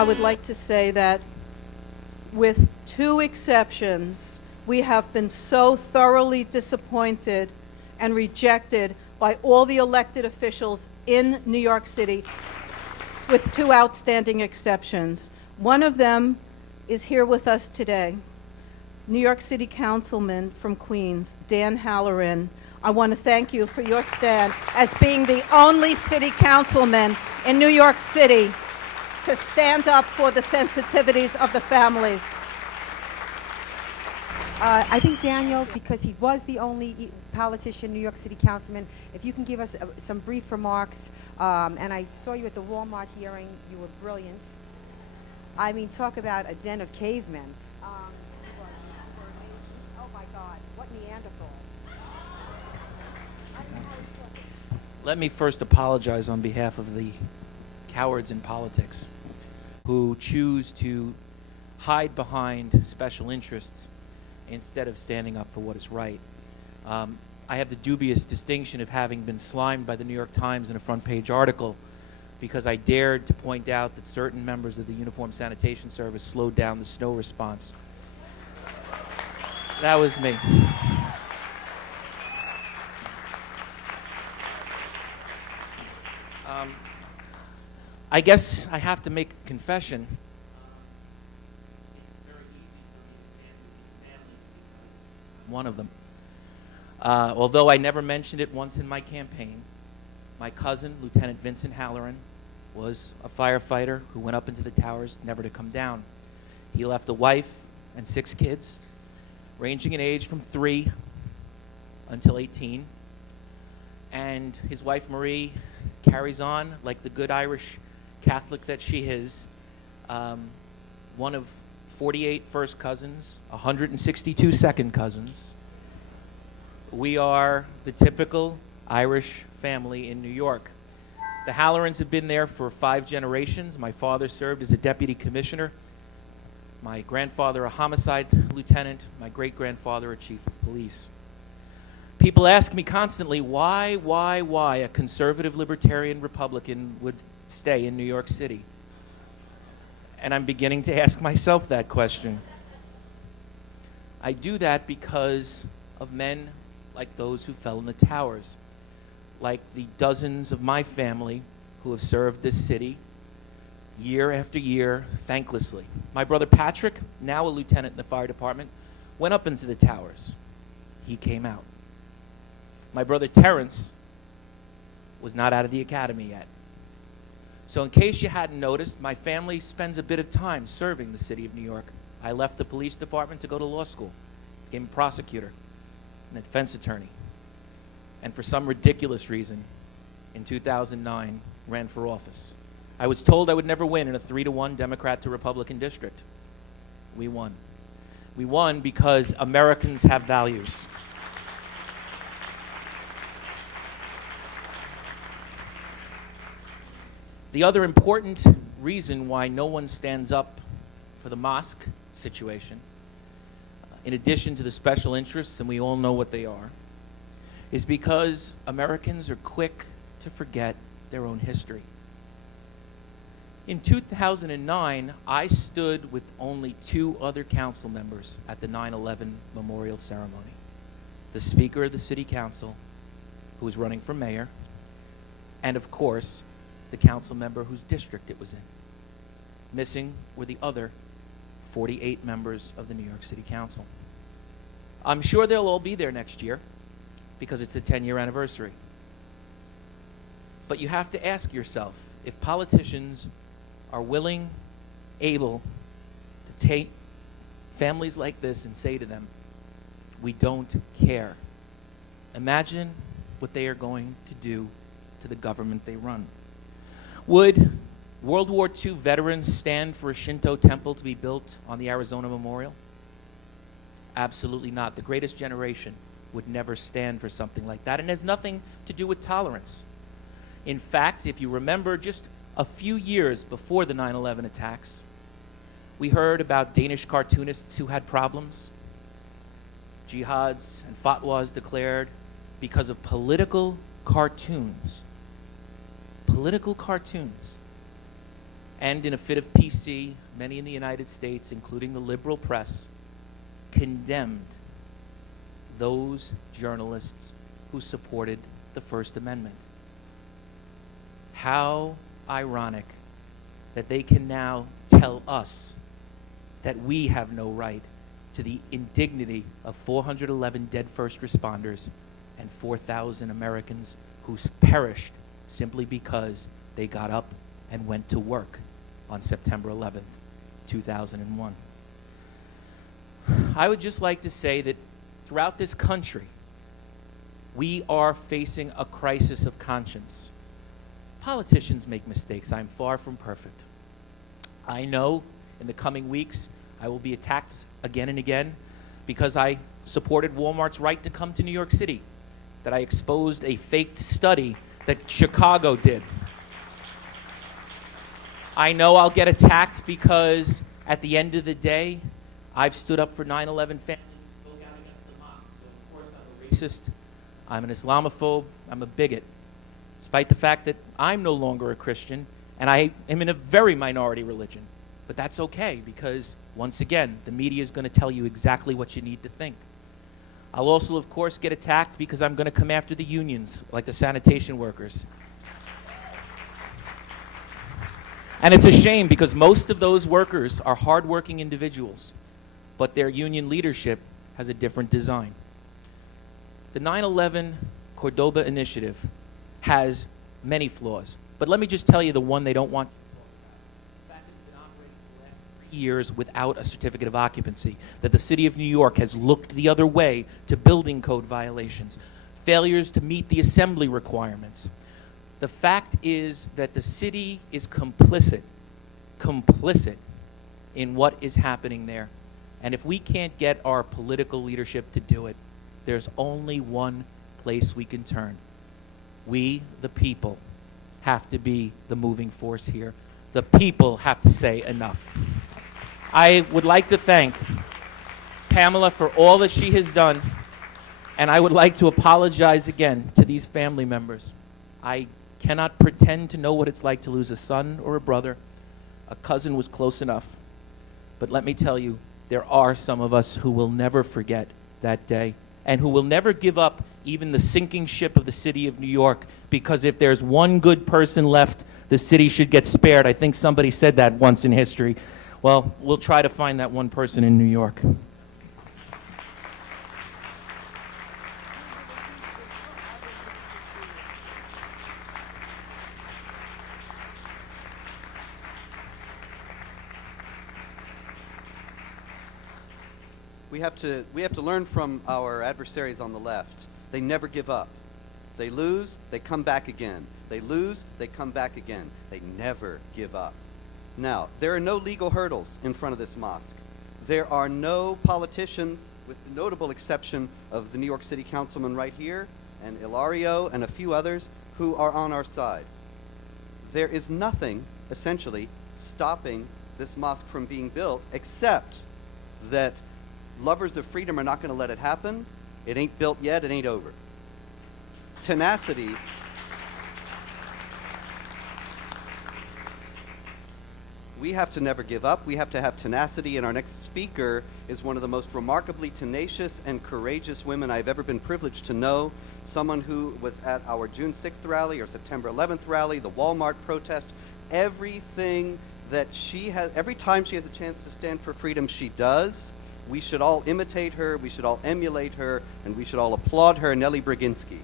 I would like to say that with two exceptions, we have been so thoroughly disappointed and rejected by all the elected officials in New York City, with two outstanding exceptions. One of them is here with us today, New York City Councilman from Queens, Dan Halloran. I want to thank you for your stand as being the only city councilman in New York City to stand up for the sensitivities of the families. I think Daniel, because he was the only politician, New York City councilman, if you can give us some brief remarks. And I saw you at the Walmart hearing. You were brilliant. I mean, talk about a den of cavemen. You were amazing. Oh my God, what Neanderthals. Let me first apologize on behalf of the cowards in politics who choose to hide behind special interests instead of standing up for what is right. I have the dubious distinction of having been slimed by the New York Times in a front page article because I dared to point out that certain members of the Uniform Sanitation Service slowed down the snow response. That was me. I guess I have to make a confession. It's very easy for me to stand with these families because I'm one of them. Although I never mentioned it once in my campaign, my cousin, Lieutenant Vincent Halloran, was a firefighter who went up into the towers, never to come down. He left a wife and 6 kids, ranging in age from 3 until 18. And his wife, Marie, carries on like the good Irish Catholic that she is, one of 48 first cousins, 162 second cousins. We are the typical Irish family in New York. The Hallorans have been there for 5 generations. My father served as a deputy commissioner, my grandfather a homicide lieutenant, my great-grandfather a chief of police. People ask me constantly why a conservative libertarian Republican would stay in New York City. And I'm beginning to ask myself that question. I do that because of men like those who fell in the towers, like the dozens of my family who have served this city year after year thanklessly. My brother Patrick, now a lieutenant in the fire department, went up into the towers. He came out. My brother Terrence was not out of the academy yet. So in case you hadn't noticed, my family spends a bit of time serving the city of New York. I left the police department to go to law school, became a prosecutor and a defense attorney. And for some ridiculous reason, in 2009, ran for office. I was told I would never win in a 3-to-1 Democrat to Republican district. We won. We won because Americans have values. The other important reason why no one stands up for the mosque situation, in addition to the special interests, and we all know what they are, is because Americans are quick to forget their own history. In 2009, I stood with only 2 other council members at the 9/11 memorial ceremony. The Speaker of the City Council, who was running for mayor, and of course, the council member whose district it was in. Missing were the other 48 members of the New York City Council. I'm sure they'll all be there next year because it's a 10-year anniversary. But you have to ask yourself, if politicians are willing, able to take families like this and say to them, we don't care. Imagine what they are going to do to the government they run. Would World War II veterans stand for a Shinto temple to be built on the Arizona Memorial? Absolutely not. The greatest generation would never stand for something like that, and it has nothing to do with tolerance. In fact, if you remember, just a few years before the 9/11 attacks, we heard about Danish cartoonists who had problems, jihads and fatwas declared because of political cartoons. Political cartoons. and in a fit of PC, many in the United States, including the liberal press, condemned those journalists who supported the First Amendment. How ironic that they can now tell us that we have no right to the indignity of 411 dead first responders and 4,000 Americans who perished simply because they got up and went to work on September 11th, 2001. I would just like to say that throughout this country, we are facing a crisis of conscience. Politicians make mistakes. I'm far from perfect. I know in the coming weeks I will be attacked again and again because I supported Walmart's right to come to New York City, that I exposed a faked study that Chicago did. I know I'll get attacked because at the end of the day, I've stood up for 9/11 families and spoke out against the mosque. So of course I'm a racist, I'm an Islamophobe, I'm a bigot, despite the fact that I'm no longer a Christian and I am in a very minority religion. But that's okay because, once again, the media is going to tell you exactly what you need to think. I'll also, of course, get attacked because I'm going to come after the unions, like the sanitation workers. And it's a shame because most of those workers are hardworking individuals, but their union leadership has a different design. The 9/11 Cordoba initiative has many flaws, but let me just tell you the one they don't want. The fact that it's been operating for the last 3 years without a certificate of occupancy, that the city of New York has looked the other way to building code violations, failures to meet the assembly requirements. The fact is that the city is complicit in what is happening there. And if we can't get our political leadership to do it, there's only one place we can turn. We, the people, have to be the moving force here. The people have to say enough. I would like to thank Pamela for all that she has done, and I would like to apologize again to these family members. I cannot pretend to know what it's like to lose a son or a brother. A cousin was close enough. But let me tell you, there are some of us who will never forget that day and who will never give up even the sinking ship of the city of New York, because if there's one good person left, the city should get spared. I think somebody said that once in history. Well, we'll try to find that one person in New York. We have to learn from our adversaries on the left. They never give up. They lose, they come back again. They lose, they come back again. They never give up. Now, there are no legal hurdles in front of this mosque. There are no politicians, with the notable exception of the New York City Councilman right here, and Ilario and a few others, who are on our side. There is nothing, essentially, stopping this mosque from being built, except that lovers of freedom are not going to let it happen. It ain't built yet, it ain't over. Tenacity. We have to never give up. We have to have tenacity, and our next speaker is one of the most remarkably tenacious and courageous women I've ever been privileged to know. Someone who was at our June 6th rally or September 11th rally, the Walmart protest, everything that she has, every time she has a chance to stand for freedom, she does. We should all imitate her, we should all emulate her, and we should all applaud her. Nellie Brzezinski.